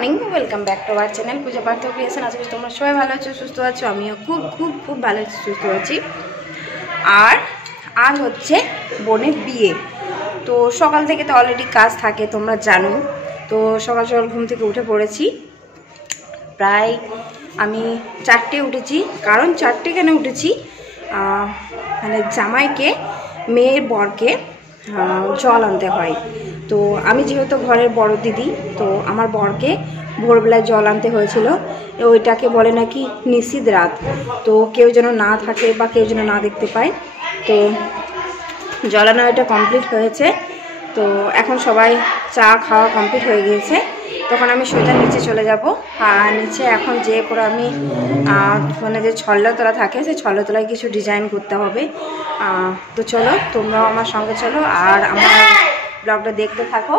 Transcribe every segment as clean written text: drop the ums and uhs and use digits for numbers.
Morning, welcome back to our channel Puja Partha creation. আজকে তোমরা সবাই ভালো আছো, সুস্থ আছো। আমিও খুব খুব খুব ভালো আছি, সুস্থ আছি। আর আজ হচ্ছে বোনের বিয়ে। তো সকাল থেকে তো অলরেডি কাজ থাকে, তোমরা জানো। তো সকাল সকাল ঘুম থেকে উঠে পড়েছি। প্রায় আমি 4টে উঠেছি। কারণ 4টে কেন উঠেছি, মানে জামাইকে, মেয়ের বরকে জল আনতে হয়। তো আমি যেহেতু ঘরের বড় দিদি, তো আমার বরকে ভোরবেলায় জল আনতে হয়েছিল। ওইটাকে বলে নাকি নিষিদ্ধ রাত, তো কেউ যেন না থাকে বা কেউ যেন না দেখতে পায়। তো জল আনা এটা কমপ্লিট হয়েছে। তো এখন সবাই চা খাওয়া কমপ্লিট হয়ে গিয়েছে। তখন আমি সোজা নিচে চলে যাব। আর নিচে এখন যেয়ে পরে আমি মানে যে ছল্লতলা থাকে, সেই ছল্লতলায় কিছু ডিজাইন করতে হবে। তো চলো, তোমরাও আমার সঙ্গে চলো আর আমার ব্লগটা দেখতে থাকো।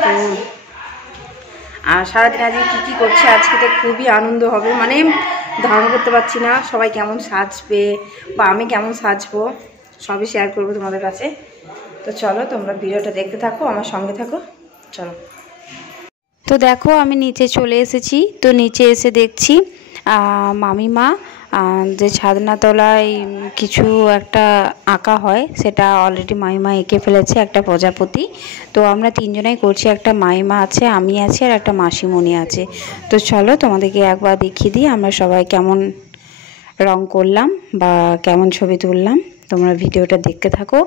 তো আর সারাদিন আজকে কী কী করছে, আজকে তো খুবই আনন্দ হবে। মানে ধারণা করতে পারছি না সবাই কেমন সাজবে বা আমি কেমন সাজবো, সবই শেয়ার করবো তোমাদের কাছে। তো চলো, তোমরা ভিডিওটা দেখতে থাকো, আমার সঙ্গে থাকো, চলো। তো দেখো, আমি নিচে চলে এসেছি। তো নিচে এসে দেখছি মামিমা যে ছাদনাতলায় কিছু একটা আঁকা হয়, সেটা অলরেডি মামিমা এঁকে ফেলেছে, একটা প্রজাপতি। তো আমরা তিনজনাই করছি, একটা মামিমা আছে, আমি আছি আর একটা মাসিমণি আছে। তো চলো তোমাদেরকে একবার দেখিয়ে দিই আমরা সবাই কেমন রং করলাম বা কেমন ছবি তুললাম। তোমরা ভিডিওটা দেখতে থাকো।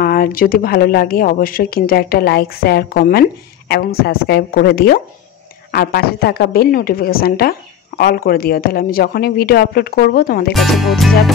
আর যদি ভালো লাগে অবশ্যই কিন্তু একটা লাইক, শেয়ার, কমেন্ট এবং সাবস্ক্রাইব করে দিও। আর পাশে থাকা বেল নোটিফিকেশানটা অল করে দিও, তাহলে আমি যখনই ভিডিও আপলোড করব তোমাদের কাছে পৌঁছে যাবে।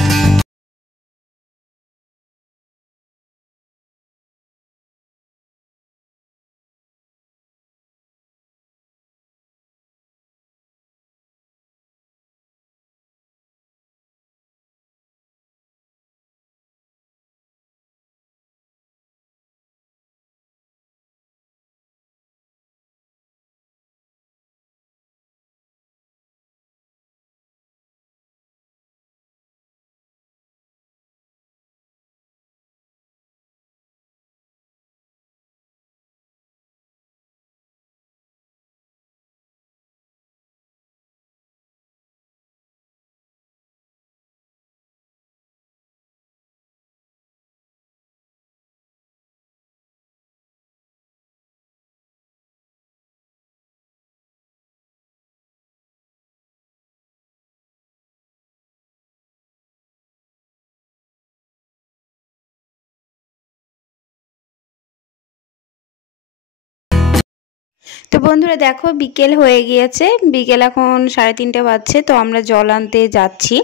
তো বন্ধুরা দেখো, বিকেল হয়ে গিয়েছে, বিকেল এখন 3:30 বাজছে। তো আমরা জল আনতে যাচ্ছি।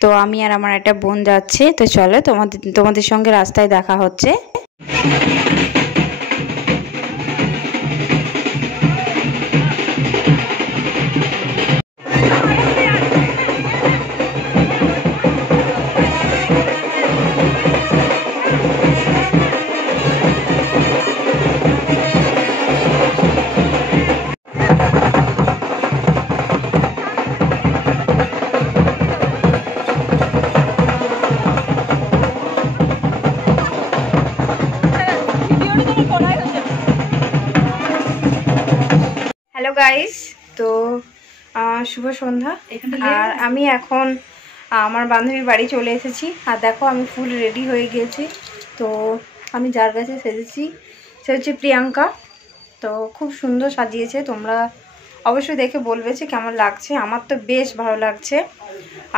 তো আমি আর আমার একটা বোন যাচ্ছে। তো চলো, তোমাদের সঙ্গে রাস্তায় দেখা হচ্ছে। হ্যালো গাইস, তো শুভ সন্ধ্যা। আর আমি এখন আমার বান্ধবীর বাড়ি চলে এসেছি। আর দেখো, আমি ফুল রেডি হয়ে গিয়েছি। তো আমি যার কাছে সেজেছি সে হচ্ছে প্রিয়াঙ্কা। তো খুব সুন্দর সাজিয়েছে, তোমরা অবশ্যই দেখে বলবে যে কেমন লাগছে। আমার তো বেশ ভালো লাগছে।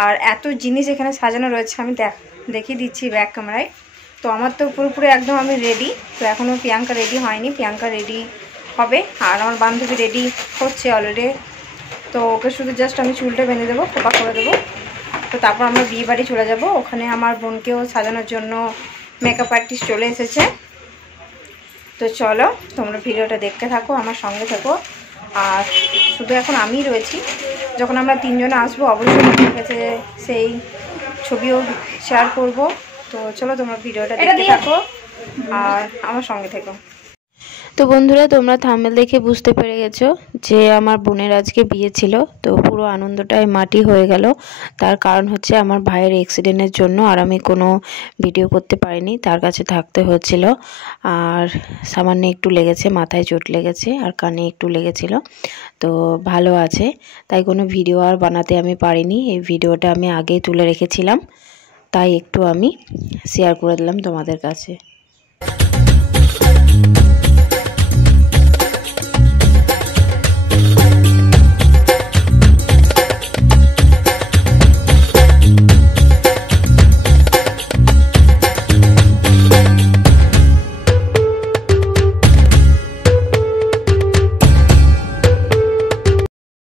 আর এত জিনিস এখানে সাজানো রয়েছে, আমি দেখিয়ে দিচ্ছি ব্যাক ক্যামেরায়। তো আমার তো পুরোপুরি একদম আমি রেডি। তো এখনও প্রিয়াঙ্কা রেডি হয়নি, প্রিয়াঙ্কা রেডি হবে। আর আমার বান্ধবী রেডি হচ্ছে অলরেডি। তো ওকে শুধু জাস্ট আমি চুলটা বেঁধে দেবো, খোপা করে দেবো। তো তারপর আমরা বিয়ে বাড়ি চলে যাব। ওখানে আমার বোনকেও সাজানোর জন্য মেকআপ আর্টিস্ট চলে এসেছে। তো চলো, তোমরা ভিডিওটা দেখতে থাকো, আমার সঙ্গে থাকো। আর শুধু এখন আমিই রয়েছি, যখন আমরা তিনজনে আসবো অবশ্যই তোমাদের কাছে সেই ছবিও শেয়ার করব। তো চলো, তোমরা ভিডিওটা দেখতে থাকো আর আমার সঙ্গে থেকো। তো বন্ধুরা, তোমরা থাম্বনেল দেখে বুঝতে পেরে গেছো যে আমার বোনের আজকে বিয়ে ছিল। তো পুরো আনন্দটাই মাটি হয়ে গেল। তার কারণ হচ্ছে আমার ভাইয়ের অ্যাক্সিডেন্টের জন্য আর আমি কোনো ভিডিও করতে পারিনি, তার কাছে থাকতে হচ্ছিল। আর সামান্য একটু লেগেছে, মাথায় চোট লেগেছে আর কানে একটু লেগেছিল। তো ভালো আছে, তাই কোনো ভিডিও আর বানাতে আমি পারিনি। এই ভিডিওটা আমি আগেই তুলে রেখেছিলাম, তাই একটু আমি শেয়ার করে দিলাম তোমাদের কাছে।